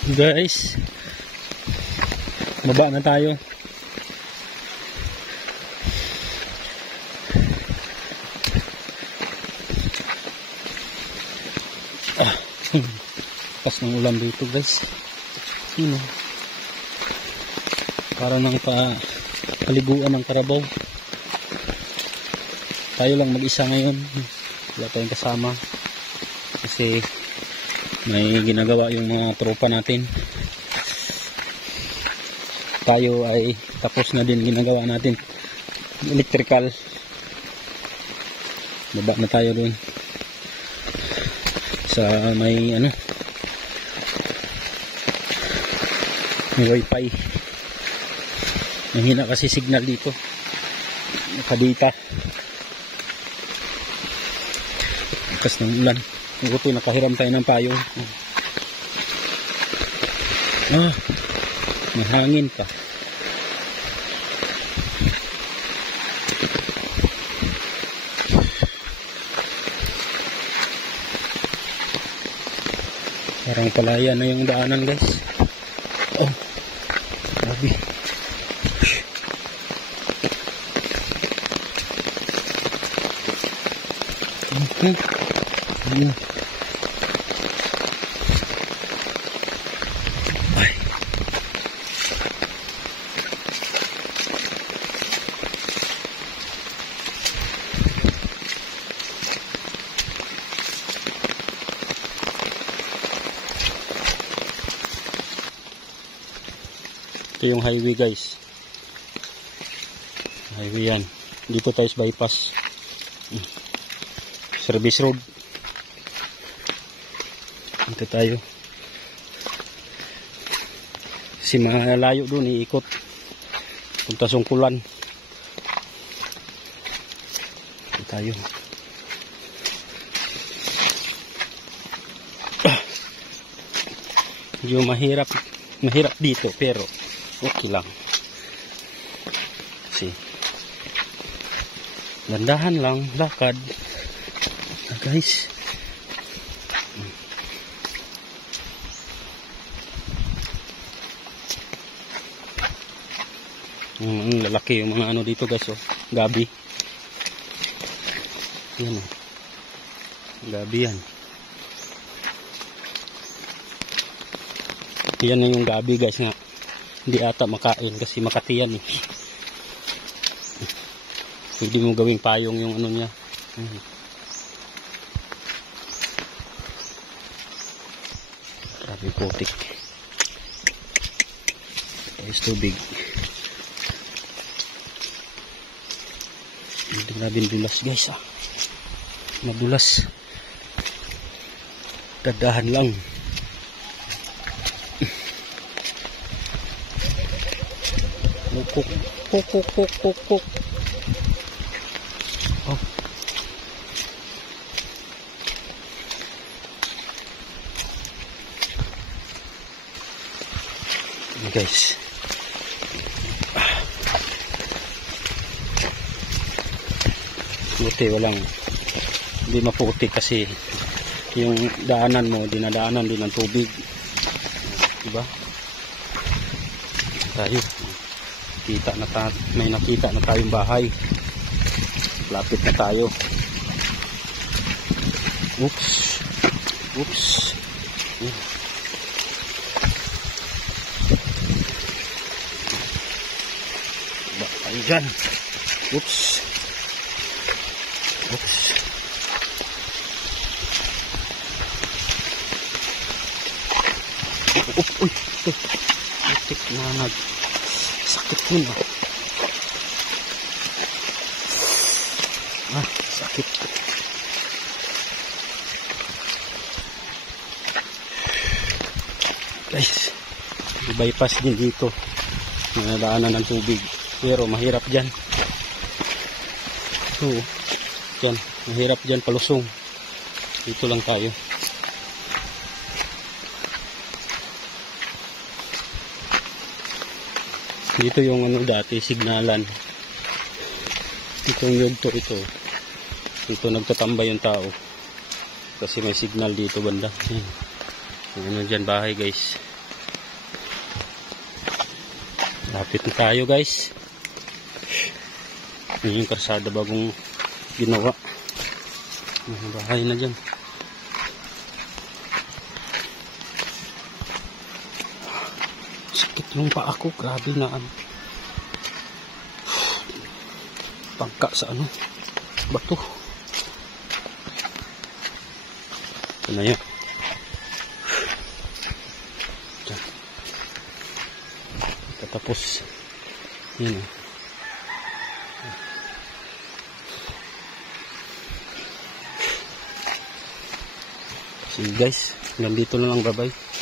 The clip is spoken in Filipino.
Guys, baba na tayo. Pas ng ulan dito guys. Para nang paliguan ng karabaw. Tayo lang mag-isa ngayon. Wala tayong kasama. Kasi may ginagawa yung mga tropa natin. Tayo ay tapos na din ginagawa natin. Electrical. Baba na tayo dun. Sa may may wifi. Mahina kasi signal dito. Nakadita. Lakas ng ulan. Buti nakahiram tayo ng payong. Mahangin pa. Parang palaya na yung daanan guys. Grabe. Ito yung highway guys. Highway yan. Dito tayo sa bypass. Service road. Dito tayo. Kasi malayo doon, iikot. Punta Sungkulan. Dito tayo. Medyo mahirap dito pero okay lang. Kasi landahan lang, lakad. Guys. Lalaki yung mga ano dito guys, gabi. Yan gabi yan. Yan na yung gabi guys nga. Hindi ata makain kasi Makati yan. Pwede mo gawing payong yung ano niya. Grabe putik. Ayos tubig. Grabe dulas guys Madulas. Dadahan lang. Kuk. Guys. Buti hindi maputi kasi yung daanan mo, dinadaanan din ng tubig. Diba? Tayo. May nakita na tayong bahay. Lapit na tayo. Oops. Tayo dyan. Oops. Uy. Sakit na sakit yun sakit. Guys, bypass din dito. Nadaanan ng tubig. Pero mahirap dyan. Yan. Mahirap dyan palusong. Dito lang tayo. Dito yung dati signalan. Itong yugto ito. Dito nagtatambay yung tao. Kasi may signal dito banda. Dyan bahay guys. Lapit na tayo guys. Yung karsada bagong ginawa. Mga bahay na dyan. Sakit yung paa ko. Grabe na pangka sa bato. Ito na yun. Tapos yun. So guys, hanggang dito na lang, bye bye.